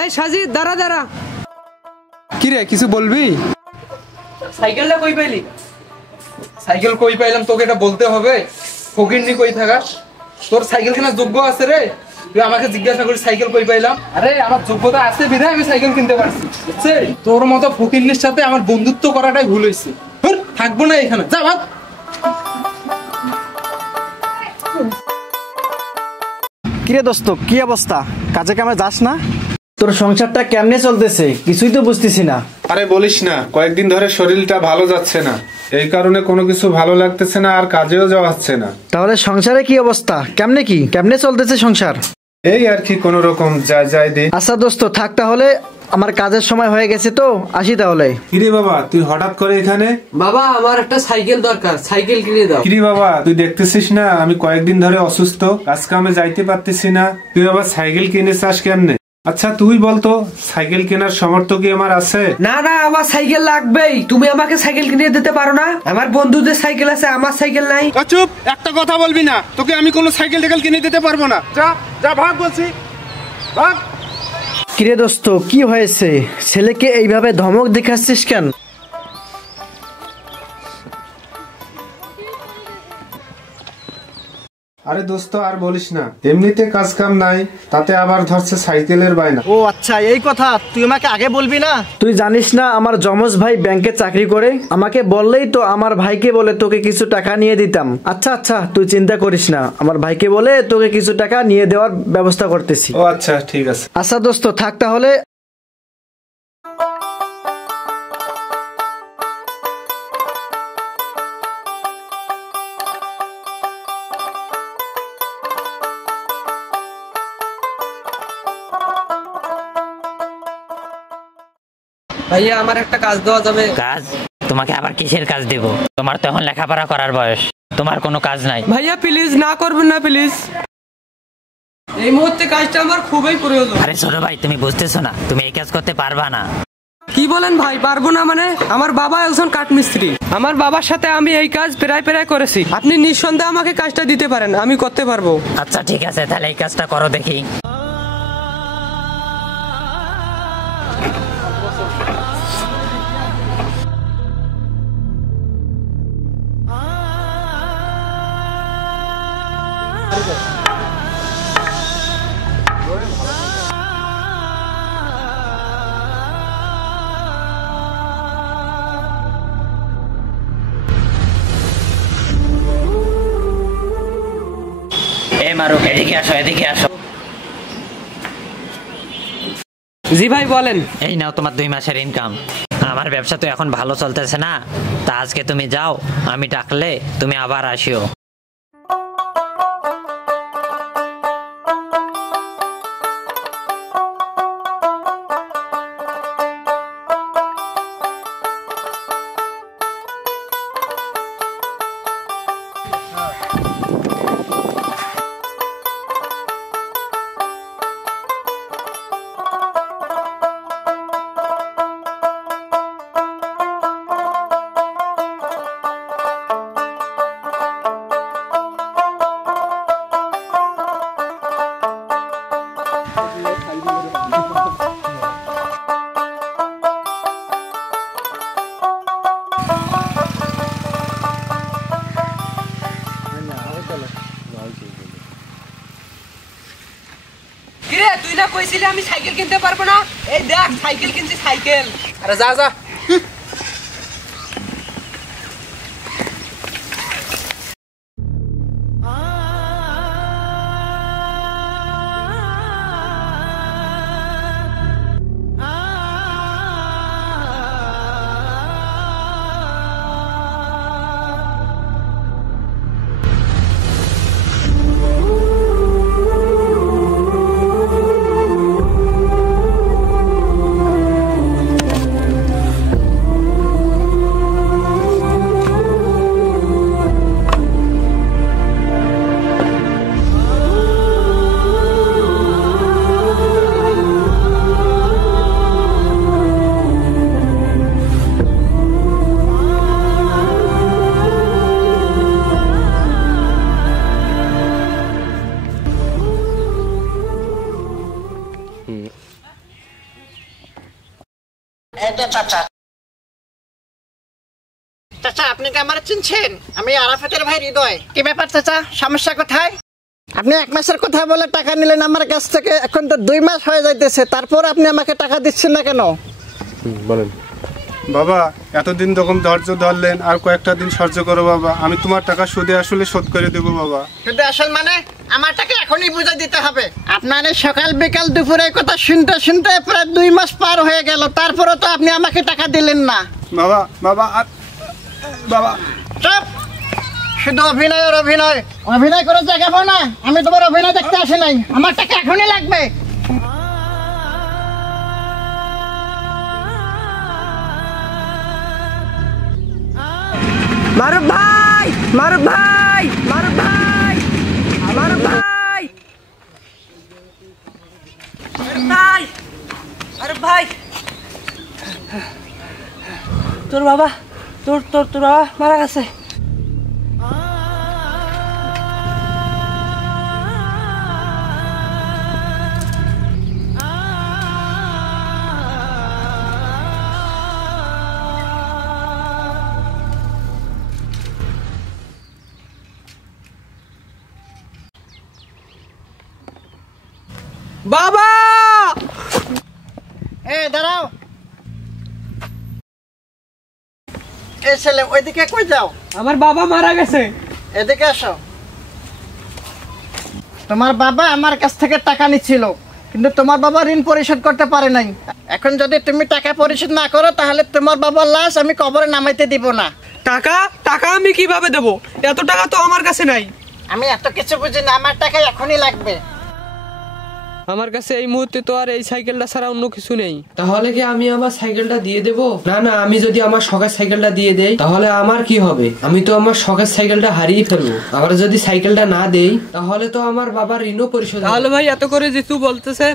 এই সাজিদ দাঁড়া দাঁড়া। কি রে কিছু বলবি? সাইকেলটা কই পেলি? সাইকেল কই পাইলাম তোকে এটা বলতে হবে? ফকিরনি কই থাকা, তোর সাইকেল কেনার যোগ্য আছে রে? তুই আমাকে জিজ্ঞাসা করিস সাইকেল কই পাইলাম? আরে আমার যোগ্যতা আছে বিধায় আমি সাইকেল কিনতে পারছি, বুঝছিস? তোর মতো ফকিরনির সাথে আমার বন্ধুত্ব করাটাই ভুল হয়েছে। থাকবো না এখানে, যা ভাগ। কিরে দোস্ত, কি অবস্থা? কাজে কামে যাস না? তোর সংসারটা কেমনে চলতেছে কিছুই তো বুঝতেছি না। আরে বলিস না, কয়েকদিন ধরে শরীরটা ভালো যাচ্ছে না, এই কারণে কোনো কিছু ভালো লাগতেছে না আর কাজেও যাওয়া হচ্ছে না। তাহলে সংসারে কি অবস্থা? কেমনে চলতেছে সংসার? এই আর কি কোন রকম যাই দে। আচ্ছা দোস্ত থাক, তাহলে আমার কাজের সময় হয়ে গেছে তো আসি তাহলে। কিরে বাবা তুই হঠাৎ করে এখানে? বাবা আমার একটা সাইকেল দরকার, সাইকেল কিনে দাও। কিরে বাবা তুই দেখতেছিস না আমি কয়েকদিন ধরে অসুস্থ, কাজ কামে যাইতে পারতেছি না, তুই আবার সাইকেল কিনে চাস কেমনে? আচ্ছা তুই বলতো সাইকেল কেনার সামর্থ্য কি আমার আছে? না না আমার সাইকেল লাগবেই, তুমি আমাকে সাইকেল কিনে দিতে পারো না? আমার বন্ধুদের সাইকেল আছে, আমার সাইকেল নাই। চুপ, একটা কথা বলবি না, তোকে আমি কোনো সাইকেল টাইকেল কিনে দিতে পারবো না, যা ভাগ বলছি, ভাগ। কিরে দোস্ত কি হয়েছে? ছেলেকে এইভাবে ধমক দেখাচ্ছিস কেন? আরে দোস্ত আর বলিস না, এমনিতে কাজ কাম নাই, তাতে আবার ধরছে সাইকেলের বায়না। ও আচ্ছা এই কথা, তুই আমাকে আগে বলবি না? তুই জানিস না আমার যমজ ভাই ব্যাংকে চাকরি করে? আমাকে বললেই তো আমার ভাইকে বলে তোকে কিছু টাকা নিয়ে দিতাম। আচ্ছা তুই চিন্তা করিস না, আমার ভাইকে বলে তোকে কিছু টাকা নিয়ে দেওয়ার ব্যবস্থা করতেছি। ও আচ্ছা ঠিক আছে। আচ্ছা দোস্ত থাক তাহলে। ভাইয়া আমার একটা কাজ দেওয়া যাবে? কাজ? তোমাকে আবার কিসের কাজ দেব? তোমার তো এখন লেখাপড়া করার বয়স, তোমার কোনো কাজ নাই। ভাইয়া প্লিজ না করবেন না প্লিজ, এই মুহূর্তে কাজটা আমার খুবই প্রয়োজন। আরে ছোট ভাই তুমি বুঝতেছো না, তুমি এই কাজ করতে পারবা না। কি বলেন ভাই? পারবো না মানে? আমার বাবা একজন কাঠমিস্ত্রি, আমার বাবার সাথে আমি এই কাজ প্রায় করেছি। আপনি নিঃসন্দেহে আমাকে কাজটা দিতে পারেন, আমি করতে পারবো। আচ্ছা ঠিক আছে, তাহলে এই কাজটা করো দেখি। মারুক এদিকে আসো, এদিকে আসো। জি ভাই বলেন। এই নাও তোমার 2 মাসের ইনকাম। আমার ব্যবসা তো এখন ভালো চলতেছে না, তা আজকে তুমি যাও, আমি ডাকলে তুমি আবার আসিও। কিরে তুই না কইছিলি আমি সাইকেল কিনতে পারবো না? এই দেখ সাইকেল কিনছি, সাইকেল। আরে যা চাচা আপনি কি আমার চিনছেন? আমি আরাফাতের ভাই হৃদয়। কি ব্যাপার চাচা, সমস্যা কোথায়? আপনি 1 মাসের কথা বলে টাকা নিলেন আমার কাছ থেকে, এখন তো 2 মাস হয়ে যাইতেছে, তারপর আপনি আমাকে টাকা দিচ্ছেন না কেন? বলেন বাবা, এতদিন যখন ধৈর্য ধরলেন, আর কয়েকটা দিন সহ্য করো বাবা, আমি তোমার টাকা সুদে আসলে শোধ করে দেবো বাবা। শুধু আসল মানে আমার টাকা এখনই বুঝে দিতে হবে। আপনার এই সকাল বিকাল দুপুরে কথা শুনতে শুনতে প্রায় 2 মাস পার হয়ে গেল, তারপরে তো আপনি আমাকে টাকা দিলেন না। বাবা বাবা বাবা চুপ, শুধু অভিনয় আর অভিনয়। অভিনয় করে দেখাবো না, আমি তোমার অভিনয় দেখতে আসি নাই। আমার টাকা এখনই লাগবে। মারুফ ভাই, মারুফ ভাই, মারুফ ভাই, মারুফ ভাই, ভাই, মারুফ ভাই, তোর বাবা, তোর বাবা মারা গেছে। বাবা, দাঁড়াও। এই ছেলে ওইদিকে কই যাও? আমার বাবা মারা গেছে। এদিকে আসো। তোমার বাবা আমার কাছ থেকে টাকা নিচ্ছিল, কিন্তু তোমার বাবা ঋণ পরিশোধ করতে পারে নাই। এখন যদি তুমি টাকা পরিশোধ না করো, তাহলে তোমার বাবার লাশ আমি কবরে নামাইতে দিব না। টাকা টাকা আমি কিভাবে দেবো? এত টাকা তো আমার কাছে নাই। আমি এত কিছু বুঝি না, আমার টাকা এখনই লাগবে। আমার কাছে এই মুহূর্তে তো আর এই সাইকেলটা ছাড়া অন্য কিছু নেই। তাহলে কি আমি আমার সাইকেলটা দিয়ে দেবো? না না, আমি যদি আমার শখের সাইকেলটা দিয়ে দেই তাহলে আমার কি হবে? আমি তো আমার শখের সাইকেলটা হারিয়ে ফেলবো। আবার যদি সাইকেলটা না দেই তাহলে তো আমার বাবার ঋণও পরিশোধ। তাহলে ভাই এত করে যেহেতু বলতেছেন,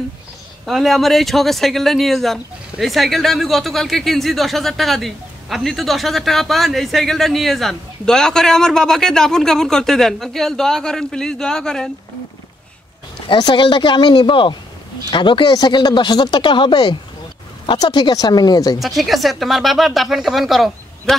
তাহলে আমার এই শখের সাইকেলটা নিয়ে যান। এই সাইকেলটা আমি গতকালকে কিনছি 10,000 টাকা দিই। আপনি তো 10,000 টাকা পান, এই সাইকেলটা নিয়ে যান। দয়া করে আমার বাবাকে দাফন কাফন করতে দেন। আঙ্কেল দয়া করেন, প্লিজ দয়া করেন। এই সাইকেলটাকে আমি নিব। আদৌ কি এই সাইকেলটা 10,000 টাকা হবে? আচ্ছা ঠিক আছে, আমি নিয়ে যাই। আচ্ছা ঠিক আছে, তোমার বাবার দাফন কাফন করো, যা।